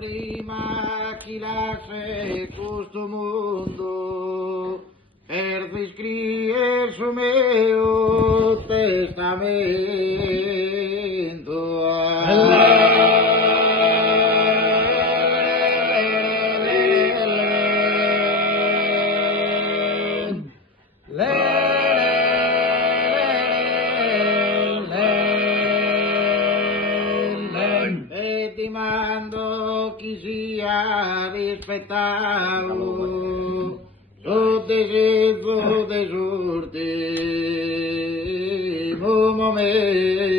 prima chi lascia questo mondo per scrivere su mio testamento. E ti mando chi sia rispettato su desejo de l'ultimo momento.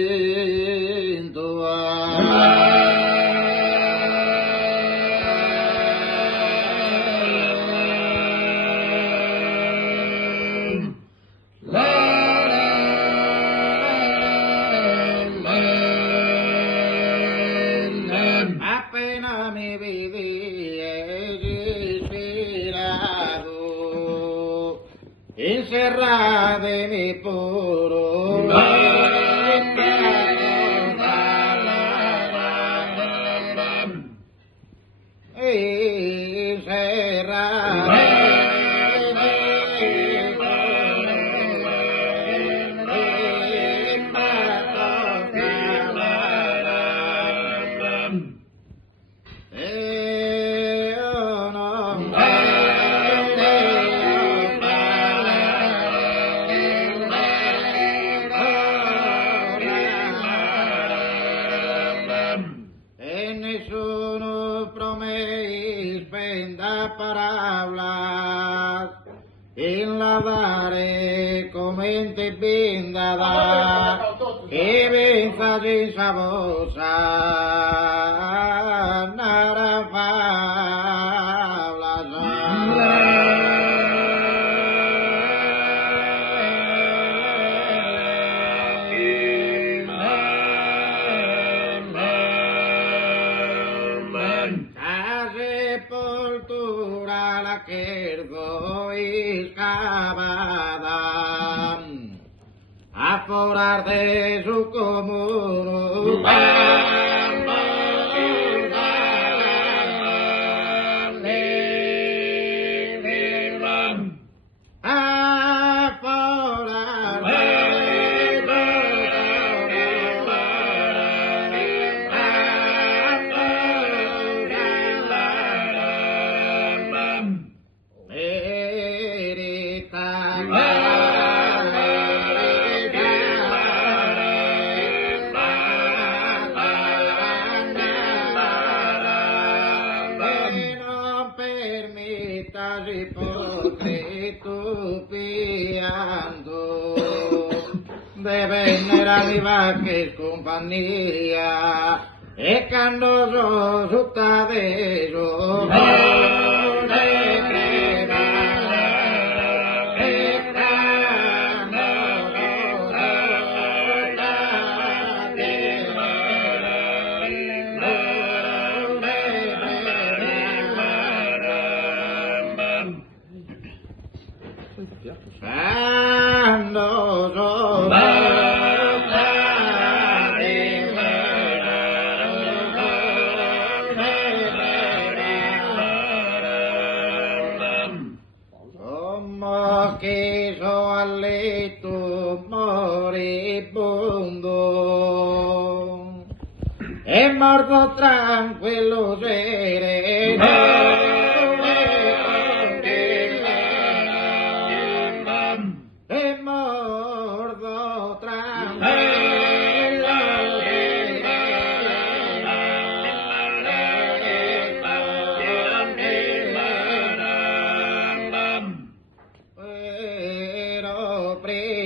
Appena mi vedi desesperato, encerrado en mi puro nessuno promeis venda palabras en lavare comente vendada que venza sin sabosa nara sepoltura la que doy cavada a forar de su común de venir a mi vaques compañía e candoso su cabello che so a letto moribondo è morto tranquillo sereno è morto tranquillo prima